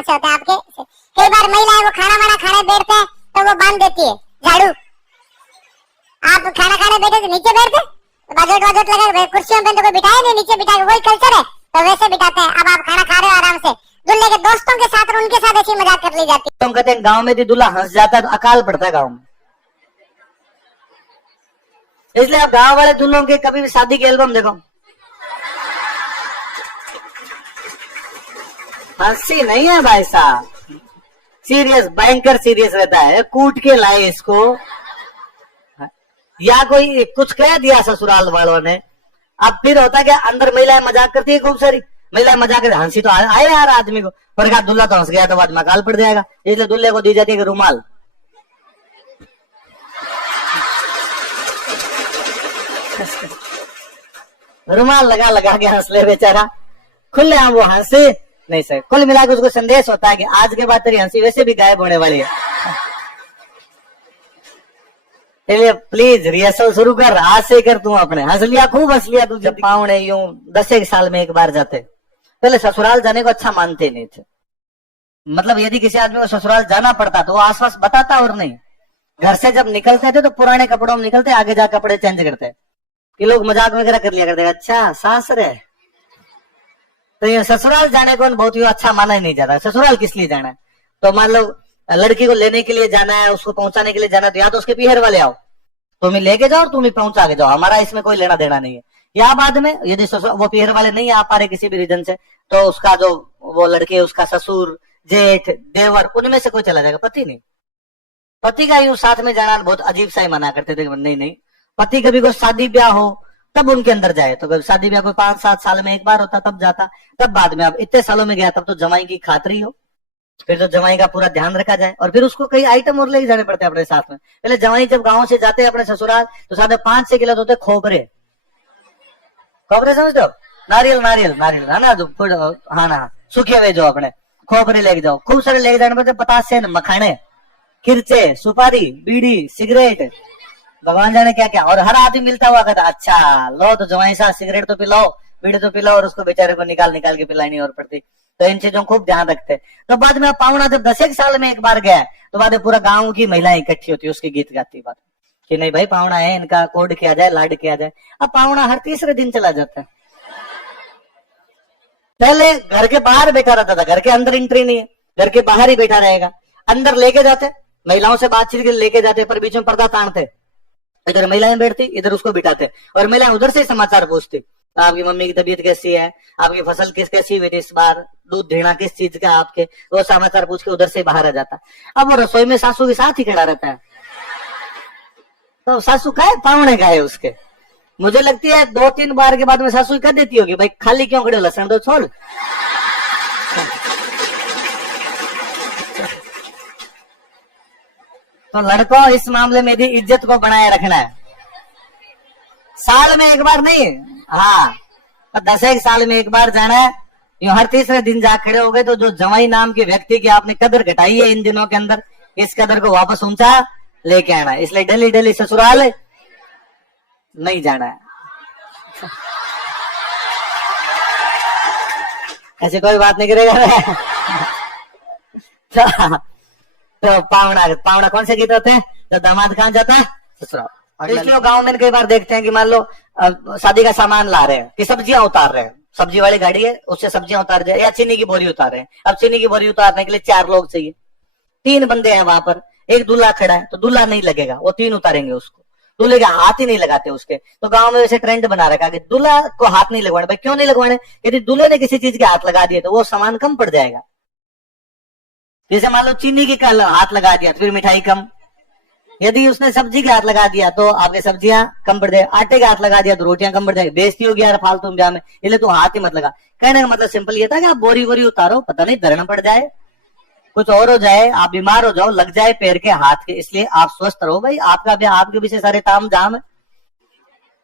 ऊपर से होते हैं आपके। कई बार महिलाएं वो खाना वाना खाने बैठते हैं तो वो बांध देती है झाड़ू। आप खाना खाने बैठे तो नीचे बैठते, बजट वजट लगा कुर्सियों पे तो कोई बिठाए नहीं, नीचे बिठा के, वही कल्चर है तो वैसे बिठाते हैं। अब आप खाना खा रहे हो आराम से, दूल्हे के दोस्तों के साथ और उनके साथ ऐसी मजाक कर ली जाती है। तुम कहते हैं गांव में भी दूल्हा हंस जाता है तो अकाल पड़ता है गांव में। इसलिए आप गांव वाले दूल्हों के कभी भी शादी के एल्बम देखो, हंसी नहीं है भाई साहब, सीरियस, भयंकर सीरियस रहता है। कूट के लाए इसको, या कोई कुछ कह दिया ससुराल वालों ने, अब फिर होता है कि अंदर महिलाएं मजाक करती है, खूब सारी महिलाएं मजाक करती, हंसी तो आए यार आदमी को, पर कहा दूल्हा तो हंस गया तो बाद में अकाल पड़ जाएगा, इसलिए दूल्हे को दी जाती है रुमाल। रुमाल लगा लगा के हंस ले बेचारा, खुले हम वो हंसे नहीं सर। कुल मिलाकर उसको संदेश होता है कि आज के बाद तेरी हंसी वैसे भी गायब होने वाली है, इसलिए प्लीज रिहर्सल शुरू कर, आज से कर। तू अपने हंस लिया, खूब हंस लिया तू। जब पावने यूं 10 साल में एक बार जाते, पहले ससुराल जाने को अच्छा मानते नहीं थे। मतलब यदि किसी आदमी को ससुराल जाना पड़ता तो वो आसपास बताता, और नहीं घर से जब निकलते थे तो पुराने कपड़ों में निकलते, आगे जा कपड़े चेंज करते कि लोग मजाक वगैरह कर लिया करते, अच्छा सास रे। तो ये ससुराल जाने को बहुत ही अच्छा माना ही नहीं जाता। ससुराल किस लिए जाना है? तो मान लो लड़की को लेने के लिए जाना है, उसको पहुंचाने के लिए जाना है, तो या तो उसके पीहर वाले आओ, तुम ही लेके जाओ, तुम ही पहुंचा के जाओ, हमारा इसमें कोई लेना देना नहीं है। या बाद में यदि वो पीहर वाले नहीं आ पा रहे किसी भी रीजन से, तो उसका जो वो लड़की है उसका ससुर, जेठ, देवर, उनमें से कोई चला जाएगा, पति नहीं। पति का यूं साथ में जाना बहुत अजीब सा ही मना करते थे, नहीं नहीं, पति कभी कोई शादी ब्याह हो तब उनके अंदर जाए, तो कभी शादी ब्याह कोई 5-7 साल में एक बार होता तब जाता, तब बाद में। अब इतने सालों में गया तब तो जमाई की खातरी हो, फिर तो जमाई का पूरा ध्यान रखा जाए, और फिर उसको कई आइटम और ले जाने पड़ते हैं अपने साथ में। पहले जमाई जब गांव से जाते हैं अपने ससुराल तो साथ में 5-6 किलो होते खोपरे, खोपरे समझते हो, नारियल नारियल नारियल है ना, जो हाँ ना सूखे हुए जो अपने खोपरे लेके जाओ, खूब सारे लेके जाने पड़ते, 50 से मखाने, किरचे, सुपारी, बीड़ी, सिगरेट, भगवान जाने क्या क्या। और हर आदमी मिलता हुआ कहता अच्छा लो तो जवाई साहब सिगरेट तो पिलाओ, बीड़ी तो पिलाओ, और उसको बेचारे को निकाल निकाल के पिलाई नहीं और पड़ती। तो इन चीजों खूब ध्यान रखते। तो बाद में पावना जब 10 साल में एक बार गया तो बाद में पूरा गांव की महिलाएं इकट्ठी होती है, उसकी गीत गाती बात कि नहीं भाई पावना है, इनका कोड किया जाए, लाड किया जाए। अब पावना हर तीसरे दिन चला जाता है। पहले घर के बाहर बैठा रहता था, घर के अंदर एंट्री नहीं है, घर के बाहर ही बैठा रहेगा। अंदर लेके जाते, महिलाओं से बातचीत के लिए लेके जाते, पर बीच में पर्दा तानते, इधर महिलाएं बैठती, इधर उसको बिठाते, और महिलाएं उधर से समाचार पूछती, आपकी मम्मी की तबीयत कैसी है, आपकी फसल कैसी हुई इस बार, दूध देना किस चीज का आपके, वो समाचार पूछ के उधर से बाहर आ जाता। अब वो रसोई में सासू के साथ ही खड़ा रहता है, तो सासू का है पावने का है उसके। मुझे लगती है 2-3 बार के बाद में सासू कर देती होगी, भाई खाली क्यों खड़े हो, लहसुन तो छोड़। तो लड़कों इस मामले में भी इज्जत को बनाए रखना है, साल में एक बार नहीं, हाँ 10 साल में एक बार जाना है। यूं हर तीसरे दिन जा खड़े हो गए तो जो जवाई नाम के व्यक्ति की आपने कदर घटाई है इन दिनों के अंदर, इस कदर को वापस ऊंचा लेके आना है। इसलिए डेली डेली ससुराल नहीं जाना है। ऐसे कोई बात नहीं करेगा। तो पावना कौन से गीत होते हैं? तो दामाद कहाँ जाता है? ससुराल। इसलिए गांव में कई बार देखते हैं कि मान लो शादी का सामान ला रहे हैं कि सब्जियां उतार रहे हैं, सब्जी वाली गाड़ी है उससे सब्जियां उतार जाए, या चीनी की बोरी उतार रहे हैं। अब चीनी की बोरी उतारने के लिए 4 लोग चाहिए, 3 बंदे हैं वहां पर, एक दूल्हा खड़ा है, तो दूल्हा नहीं लगेगा, वो 3 उतारेंगे उसको, दूल्हे के हाथ ही नहीं लगाते उसके। तो गांव में वैसे ट्रेंड बना रखा कि दूल्हा को हाथ नहीं लगवाने। भाई क्यों नहीं लगवाने? यदि दूल्हे ने किसी चीज के हाथ लगा दिए तो वो सामान कम पड़ जाएगा। जैसे मान लो चीनी के हाथ लगा दिया तो फिर मिठाई कम, यदि उसने सब्जी के हाथ लगा दिया तो आपके सब्जियां कम पड़ जाए, आटे के हाथ लगा दिया तो रोटियां कम पड़ जाएगी, बेइज्जती होगी यार फालतू ब्याह में, इसलिए तू हाथ ही मत लगा। कहने का मतलब सिंपल ये था कि आप बोरी बोरी उतारो, पता नहीं धरना पड़ जाए, कुछ और हो जाए, आप बीमार हो जाओ, लग जाए पैर के हाथ के, इसलिए आप स्वस्थ रहो भाई। आपका ब्याह, आपके पीछे सारे ताम झाम है।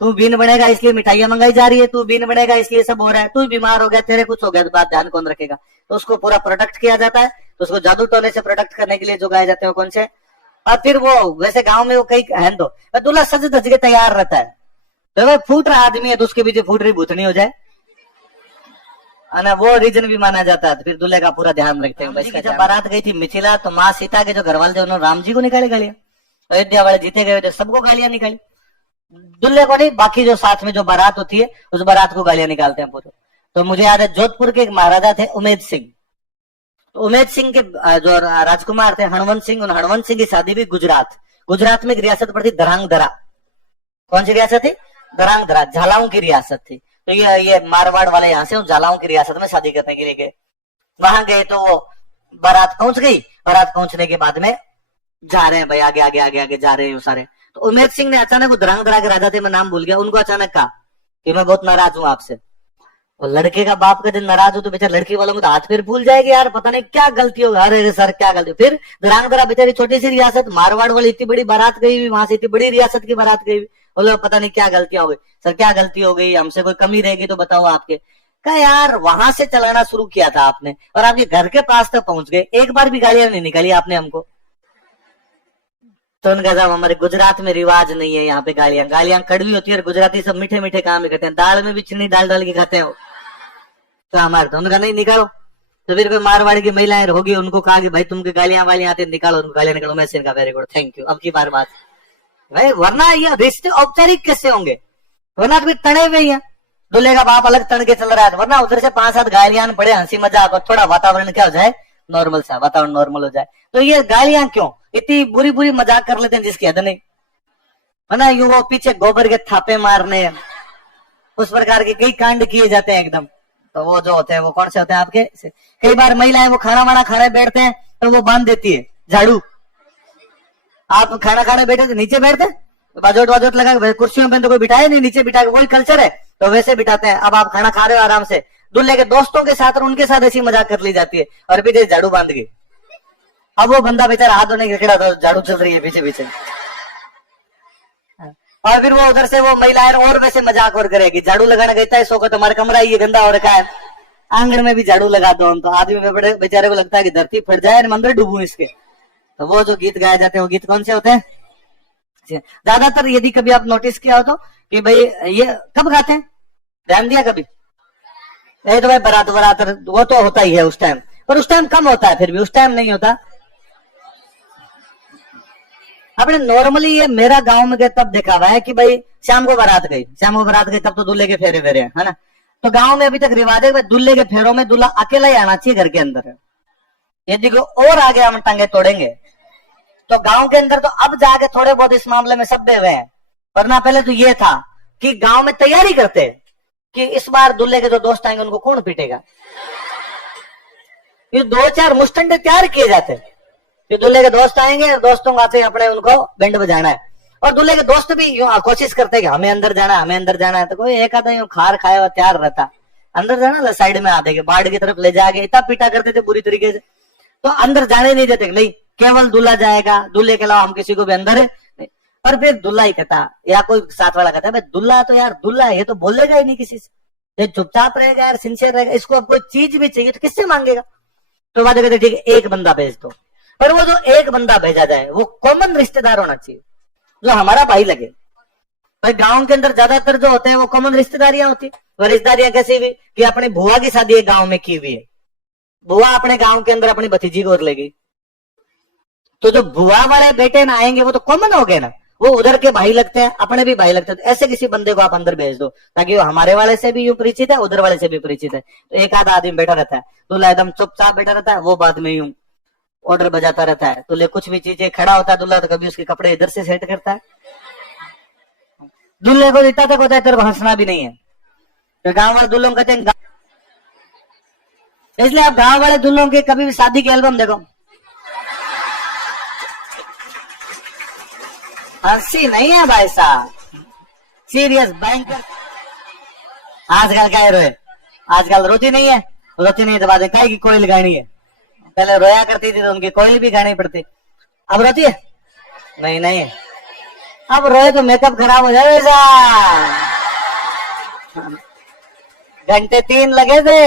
तू बीन बनेगा इसलिए मिठाइयां मंगाई जा रही है, तू बीन बनेगा इसलिए सब हो रहा है, तू बीमार हो गया, तेरे कुछ हो गया तो बात ध्यान कौन रखेगा? तो उसको पूरा प्रोटेक्ट किया जाता है। तो उसको जादू टोने से प्रोटेक्ट करने के लिए जो गाए जाते हैं कौन से? और फिर वो वैसे गांव में वो कई है तो दूल्हा सज धज के तैयार रहता है, तो भाई फूट रहा आदमी है तो उसके पीछे फूट रही भूतनी हो जाए। ना वो रीजन भी माना जाता है। फिर दूल्हे का पूरा ध्यान रखते हैं। इसकी जब बारात गई थी मिथिला, तो माँ सीता के जो घर वाले थे उन्होंने राम जी को निकाली गालियां। अयोध्या वाले जीते गए थे, सबको गालियां निकाली। दूल्हे को नहीं, बाकी जो साथ में जो बारात होती है उस बारात को गालियां निकालते हैं पूरे। तो मुझे याद है जोधपुर के एक महाराजा थे उमेद सिंह। तो उमेद सिंह के जो राजकुमार थे हणवंत सिंह, उन हणवंत सिंह की शादी भी गुजरात में एक रियासत पड़ती धरांगधरा। कौन सी रियासत थी? धरांगधरा, झालाओं की रियासत थी। तो ये मारवाड़ वाले यहाँ से उन झालाओं की रियासत में शादी करने के लिए गए। वहां गए तो वो बारात पहुंच गई। बारात पहुंचने के बाद में जा रहे हैं भाई, आगे आगे आगे आगे जा रहे हैं सारे। तो उमेद सिंह ने अचानक, वो धरांगधरा के राजा थे, मैं नाम भूल गया, उनको अचानक कहा कि मैं बहुत नाराज हूं आपसे। और लड़के का बाप का दिन नाराज हो तो बेचारा लड़की वालों को तो हाथ फिर भूल जाएगी यार, पता नहीं क्या गलती होगी। अरे सर क्या गलती। फिर धरांगधरा बेचारी छोटी सी रियासत, मारवाड़ वाली इतनी बड़ी बारात गई हुई, वहां से इतनी बड़ी रियासत की बारात गई हुई। बोले पता नहीं क्या गलतियां हो गई। सर क्या गलती हो गई, हमसे कोई कमी रहेगी तो बताओ आपके। कहा यार वहां से चलाना शुरू किया था आपने और आपके घर के पास तक पहुंच गए, एक बार भी गालियां नहीं निकाली आपने हमको। तो उनका साहब हमारे गुजरात में रिवाज नहीं है यहाँ पे गालियां कड़वी होती है और गुजराती सब मीठे मीठे काम ही करते हैं। दाल में भी चीनी डाल डाल के खाते हैं। तो हमारे तो उनका नहीं निकालो। तो फिर कोई मारवाड़ी की महिलाएं होगी, उनको कहा कि भाई तुमके गालियां वालियां आते निकालो, उनको गालियां निकालो। मैं इनका वेरी गुड, थैंक यू, अब की बार बात भाई, वरना ये रिश्ते औपचारिक कैसे होंगे? वरना तो तने हुए ही हैं। दूल्हे का बाप अलग तन के चल रहा है, वरना उधर से 5-7 गालियां पड़े, हंसी मजाक और थोड़ा वातावरण क्या हो जाए, नॉर्मल सा वातावरण नॉर्मल हो जाए। तो ये गालियां क्यों इतनी बुरी बुरी मजाक कर लेते हैं जिसकी हद नहीं, वरना यूं वो पीछे गोबर के थापे मारने, उस प्रकार के कई कांड किए जाते हैं एकदम। तो वो जो होते हैं वो कौन से होते हैं आपके? कई बार महिलाएं वो खाना वाना खाने बैठते हैं तो वो बांध देती है झाड़ू। आप खाना खाने बैठे तो नीचे बैठते, बाजोट वाजोट लगा, कुर्सियों पे तो कोई बिठाए नहीं, नीचे बिठा के, वही कल्चर है तो वैसे बिठाते हैं। अब आप खाना खा रहे हो आराम से, दूल्हे के दोस्तों के साथ और उनके साथ ऐसी मजाक कर ली जाती है और पीछे झाड़ू बांध गई। अब वो बंदा बेचारा हाथ धोने के खड़ा था, झाड़ू चल रही है पीछे पीछे, और फिर वो उधर से वो महिलाएं और वैसे मजाक और करेगी। झाड़ू लगाने गई सो को तुम्हारा कमरा ये गंदा हो रखा है, आंगन में भी झाड़ू लगा दो। तो आदमी में बड़े बेचारे को लगता है कि धरती फट जाए और मंदिर डूबू इसके। तो वो जो गीत गाए जाते हैं वो गीत कौन से होते हैं? ज्यादातर यदि कभी आप नोटिस किया हो तो कि भाई ये कब गाते हैं, ध्यान दिया कभी? नहीं तो भाई बारात वो तो होता ही है उस टाइम, पर उस टाइम कम होता है, फिर भी उस टाइम नहीं होता। आपने नॉर्मली ये मेरा गांव में तब देखा हुआ है कि भाई शाम को बारात गई तब तो दूल्हे के फेरे फेरे है ना। तो गांव में अभी तक रिवाज है दूल्हे के फेरों में दूल्हा अकेला ही आना चाहिए घर के अंदर। यदि कोई और आगे हम टांगे तोड़ेंगे तो गांव के अंदर तो अब जाके थोड़े बहुत इस मामले में सभ्य हुए हैं, वरना पहले तो ये था कि गांव में तैयारी करते कि इस बार दूल्हे के जो दोस्त आएंगे उनको कौन पीटेगा। ये 2-4 मुस्टंडे तैयार किए जाते कि दूल्हे के दोस्त आएंगे, दोस्तों को आते अपने उनको बैंड बजाना है। और दूल्हे के दोस्त भी यूं कोशिश करते कि हमें अंदर जाना है। तो कोई एक आधा यूं खार खाया हुआ तैयार रहता, अंदर जाना साइड में आते बाढ़ की तरफ ले जाके इतना पीटा करते थे बुरी तरीके से, तो अंदर जाने नहीं देते, नहीं केवल दूल्हा जाएगा, दूल्हे के अलावा हम किसी को भी अंदर है। और फिर दूल्हा ही कहता या कोई साथ वाला कहता है भाई दूल्हा तो यार दूल्हा है, ये तो बोलेगा ही नहीं किसी से, ये चुपचाप रहेगा यार, सिंसियर रहेगा, इसको अब कोई चीज भी चाहिए तो किससे मांगेगा। तो बात कहते ठीक है एक बंदा भेज दो, पर वो जो एक बंदा भेजा जाए वो कॉमन रिश्तेदार होना चाहिए जो हमारा भाई लगे। भाई गांव के अंदर ज्यादातर जो होते हैं वो कॉमन रिश्तेदारियां होती है। वो रिश्तेदारियां कैसी हुई कि अपनी बुआ की शादी एक गांव में की हुई है, बुआ अपने गांव के अंदर अपनी भतीजी को और लेगी, तो जो बुआ वाले बेटे ना आएंगे वो तो कॉमन हो गए ना, वो उधर के भाई लगते हैं, अपने भी भाई लगते हैं। तो ऐसे किसी बंदे को आप अंदर भेज दो ताकि वो हमारे वाले से भी यूं परिचित है, उधर वाले से भी परिचित है। तो एक आधा आदमी बैठा रहता है, दूल्हा एकदम चुपचाप बैठा रहता है, वो बाद में यूं ऑर्डर बजाता रहता है। दूल्हे कुछ भी चीजें खड़ा होता है दूल्हा तो कभी उसके कपड़े इधर से सेट करता है। दूल्हे को इतना तक होता है तेरे को हंसना भी नहीं है, तो गांव वाले दूल्हों कहते हैं, इसलिए आप गांव वाले दूल्हों के कभी भी शादी के एल्बम देखो, हंसी नहीं है भाई साहब, सीरियस बैंकर। आजकल क्या रोए, आजकल रोती नहीं है, रोती नहीं तो बात है काय की कोयल गानी है। पहले रोया करती थी तो उनकी कोयल भी गानी पड़ती, अब रोती है नहीं, अब रोए तो मेकअप खराब हो जाए। घंटे 3 लगे थे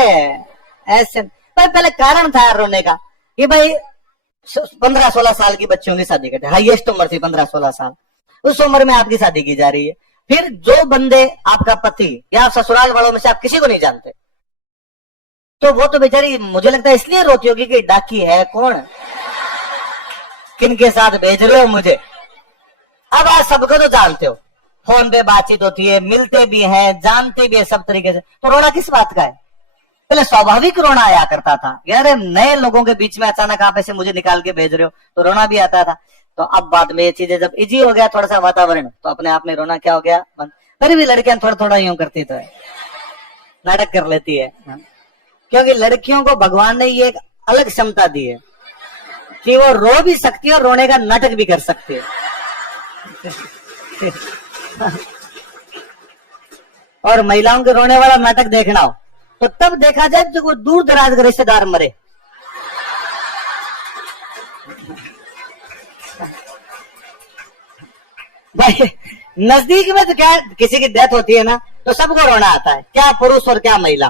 ऐसे। पहले कारण था रोने का कि भाई 15-16 साल की बच्चियों की शादी करते, हाईएस्ट उम्र थी 15-16 साल, उस उम्र में आपकी शादी की जा रही है। फिर जो बंदे आपका पति या ससुराल वालों में से आप किसी को नहीं जानते, तो वो तो बेचारी मुझे लगता है इसलिए रोती होगी कि डाकी है कौन, किनके साथ भेज रहे हो मुझे। अब आज सबको तो जानते हो, फोन पे बातचीत होती है, मिलते भी हैं, जानते भी हैं सब तरीके से, तो रोना किस बात का है। पहले स्वाभाविक रोना आया करता था, यार नए लोगों के बीच में अचानक आप ऐसे मुझे निकाल के भेज रहे हो, तो रोना भी आता था। तो अब बाद में ये चीजें जब इजी हो गया थोड़ा सा वातावरण, तो अपने आप में रोना क्या हो गया बंद। फिर भी लड़कियां थोड़ा थोड़ा यूं करती तो है, नाटक कर लेती है, क्योंकि लड़कियों को भगवान ने ये एक अलग क्षमता दी है कि वो रो भी सकती है और रोने का नाटक भी कर सकती है। और महिलाओं के रोने वाला नाटक देखना हो तो तब देखा जाए जब कोई दूर दराज का रिश्तेदार मरे। भाई नजदीक में तो क्या किसी की डेथ होती है ना तो सबको रोना आता है, क्या पुरुष और क्या महिला।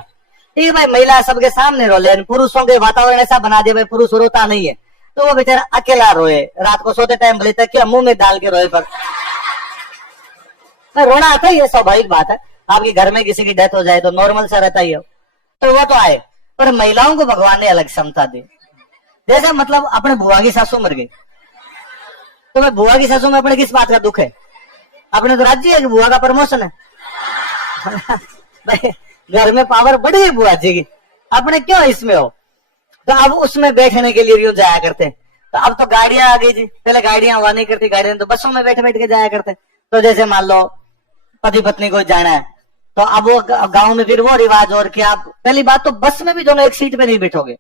ठीक है भाई, महिला सबके सामने रो ले, पुरुषों के वातावरण ऐसा बना दिया भाई पुरुष रोता नहीं है, तो वो बेचारा अकेला रोए, रात को सोते टाइम बोले क्या मुंह में डाल के रोए, पर रोना आता ही है, स्वाभाविक बात है। आपके घर में किसी की डेथ हो जाए तो नॉर्मल सा रहता ही हो, तो वो तो आए। पर महिलाओं को भगवान ने अलग क्षमता दी। जैसे मतलब अपने बुआ की सासू मर गई, तो मैं बुआ की सासू में अपने किस बात का दुख है, अपने तो राज्य है कि बुआ का प्रमोशन है। भाई घर में पावर बढ़ी है बुआ जी की, अपने क्यों इसमें हो। तो अब उसमें बैठने के लिए यूं जाया करते, तो अब तो गाड़ियां आ गई जी, पहले गाड़ियां हुआ नहीं करती, गाड़ियां तो बसों में बैठ बैठ के जाया करते। तो जैसे मान लो पति पत्नी को जाना है, तो अब वो गांव में फिर वो रिवाज और कि आप पहली बात तो बस में भी दोनों एक सीट पे नहीं बैठोगे,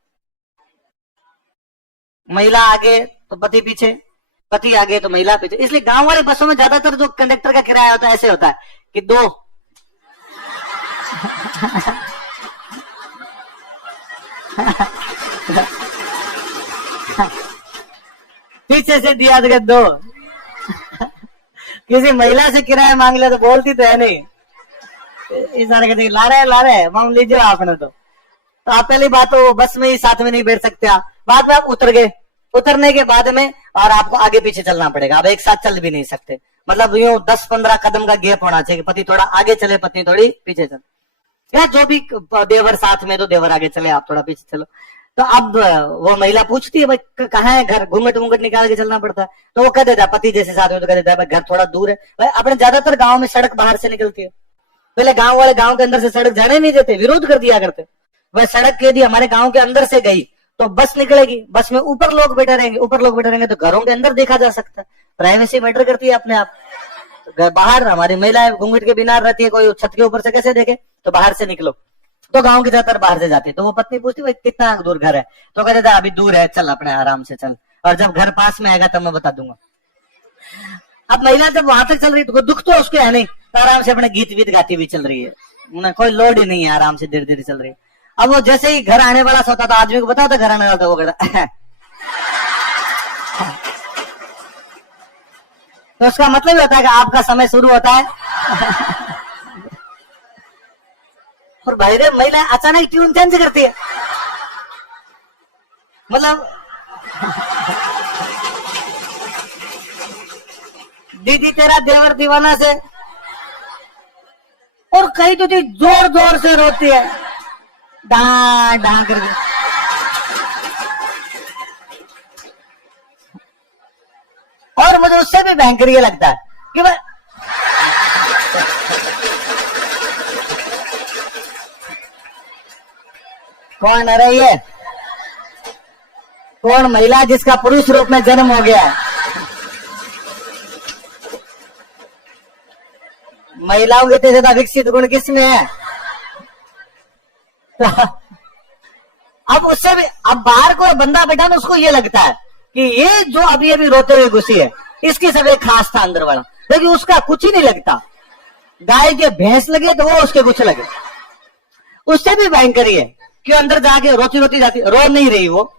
महिला आगे तो पति पीछे, पति आगे तो महिला पीछे। इसलिए गांव वाले बसों में ज्यादातर जो कंडक्टर का किराया होता है ऐसे होता है कि दो पीछे से दिया तो दो। किसी महिला से किराया मांग लिया तो बोलती तो है नहीं, इशारा करते ला रहे मांग लीजिए आपने। तो आप पहली बात तो बस में ही साथ में नहीं बैठ सकते, बाद में आप उतर गए, उतरने के बाद में और आपको आगे पीछे चलना पड़ेगा, आप एक साथ चल भी नहीं सकते। मतलब यूं 10-15 कदम का गैप होना चाहिए, पति थोड़ा आगे चले पत्नी थोड़ी पीछे चले, या जो भी देवर साथ में तो देवर आगे चले आप थोड़ा पीछे चलो। तो अब वो महिला पूछती है भाई कहाँ है घर, घूंघट घूंघट निकाल के चलना पड़ता है, तो वो कह देता है पति जैसे साथ में तो कह देता है भाई घर थोड़ा दूर है। भाई अपने ज्यादातर गांव में सड़क बाहर से निकलती है, पहले गांव वाले गांव के अंदर से सड़क जाने नहीं देते, विरोध कर दिया करते। वह सड़क यदि हमारे गांव के अंदर से गई तो बस निकलेगी, बस में ऊपर लोग बैठे रहेंगे, ऊपर लोग बैठे रहेंगे तो घरों के अंदर देखा जा सकता है, प्राइवेसी मैटर करती है अपने आप। तो बाहर हमारी महिलाएं घूंघट के बिना रहती है, कोई छत के ऊपर से कैसे देखे, तो बाहर से निकलो। तो गांव के ज्यादातर बाहर से जाते, तो वो पत्नी पूछती भाई कितना दूर घर है, तो कहते था अभी दूर है, चल अपने आराम से चल, और जब घर पास में आएगा तब मैं बता दूंगा। अब महिला जब वहां तक चल रही तो दुख तो उसके है नहीं, तो आराम से अपने गीत वीत गाती हुई चल रही है, उन्हें कोई लोड ही नहीं है, आराम से धीरे धीरे चल रही है। अब वो जैसे ही घर आने वाला होता था, आदमी को बताओ था घर आने वाला था, वो करता तो उसका मतलब ही होता है कि आपका समय शुरू होता है। और भाई रे महिला अचानक ट्यून चेंज करती है, मतलब दीदी तेरा देवर दीवाना से, और कहीं तो जोर जोर से रोती है, डा डा करके। और मुझे उससे भी भयंकर ये लगता है कि भाई कौन आ रही है, कौन महिला जिसका पुरुष रूप में जन्म हो गया है। महिलाओं के इतने ज्यादा विकसित गुण किसमें है। अब उससे भी, अब बाहर कोई बंदा बैठा ना उसको ये लगता है कि ये जो अभी अभी रोते हुए घुसी है इसकी सब एक खास था अंदर वाला, लेकिन उसका कुछ ही नहीं लगता। गाय के भैंस लगे तो वो उसके कुछ लगे, उससे भी भयंकर ही है कि अंदर जाके रोती रोती जाती, रो नहीं रही वो,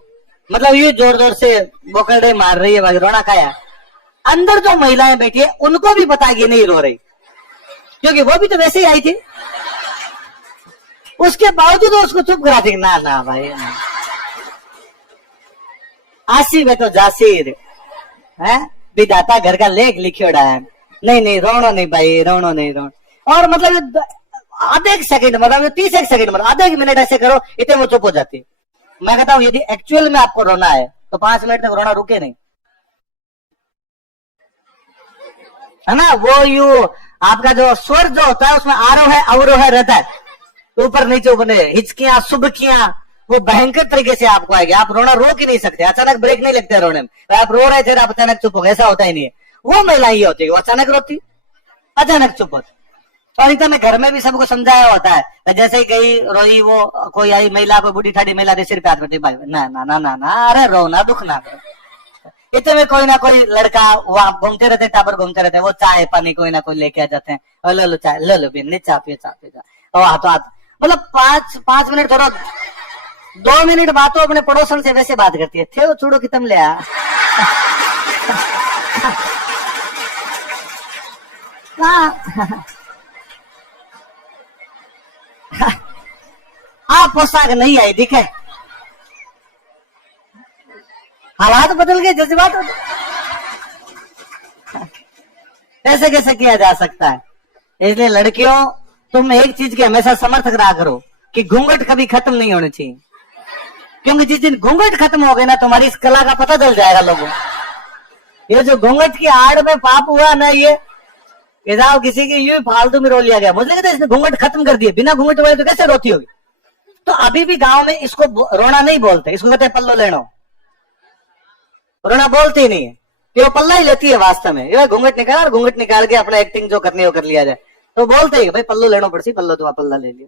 मतलब ये जोर जोर से बोकड़े मार रही है, रोना खाया। अंदर जो महिलाएं बैठी है उनको भी पता है कि नहीं रो रही, क्योंकि वो भी तो वैसे ही आई थी, उसके बावजूद उसको चुप कराती, ना ना भाई ना। आसी में तो जासीर है, विधाता घर का लेख लिखियोड़ा है, नहीं नहीं रोनो नहीं भाई, रोनो नहीं रोनो। और मतलब आधे एक सेकंड मतलब 30 एक सेकंड मतलब आधे एक मिनट ऐसे करो, इतने वो चुप हो जाती है। मैं कहता हूँ यदि एक्चुअल में आपको रोना है तो 5 मिनट तक रोना रुके नहीं, है ना। वो यू आपका जो स्वर जो होता है उसमें आरोह है अवरोह रहता है, ऊपर नीचे ऊपर हिचकियां सुबकियां वो भयंकर तरीके से आपको आएगी। आप रोना रोक ही नहीं सकते, अचानक ब्रेक नहीं लगते रोने में। आप रो रहे थे आप अचानक चुप हो गए, ऐसा होता ही नहीं है। वो महिला ये होती है वो अचानक रोती, अचानक चुप होती। और इतना मैं घर में भी सबको समझाया होता है, जैसे ही गई रोई वो कोई आई महिला, कोई बूढ़ी ठाड़ी महिला सिर पे हाथ रखती, भाई ना ना ना ना ना, अरे रो ना, दुख ना करो। इतने में कोई ना कोई लड़का वहां घूमते रहते, टापर घूमते रहते, वो चाय पानी कोई ना कोई लेके आ जाते हैं, और लो लो चाय, लो लो बिन चाह पिए चाह पिए और हाथों हाथ मतलब 5 मिनट थोड़ा 2 मिनट बात तो अपने पड़ोसन से वैसे बात करती है, थे वो चूड़ो की तम ले आ पोशाक नहीं आई दिखे, हालात बदल गए, जज्बात ऐसे कैसे किया जा सकता है। इसलिए लड़कियों तुम एक चीज की हमेशा समर्थक रहा करो कि घूंघट कभी खत्म नहीं होनी चाहिए, क्योंकि जिस दिन घूंघट खत्म हो गए ना तुम्हारी इस कला का पता चल जाएगा लोगों। ये जो घूंघट की आड़ में पाप हुआ ना, ये साहब किसी की यूं फालतू में रो लिया गया, मुझे लगता है इसने घूंघट खत्म कर दिए, बिना घूंघट वाले तो कैसे रोती होगी। तो अभी भी गांव में इसको रोना नहीं बोलते, इसको कहते हैं पल्लो लेनो, रोना बोलते ही नहीं है, कि वो पल्ला ही लेती है वास्तव में। ये घूंघट निकाल और घूंघट निकाल के अपना एक्टिंग जो करनी है वो कर लिया जाए, तो बोलते ही भाई पल्लो लेनो पड़सी, पल्लो तो पल्ला ले लिया।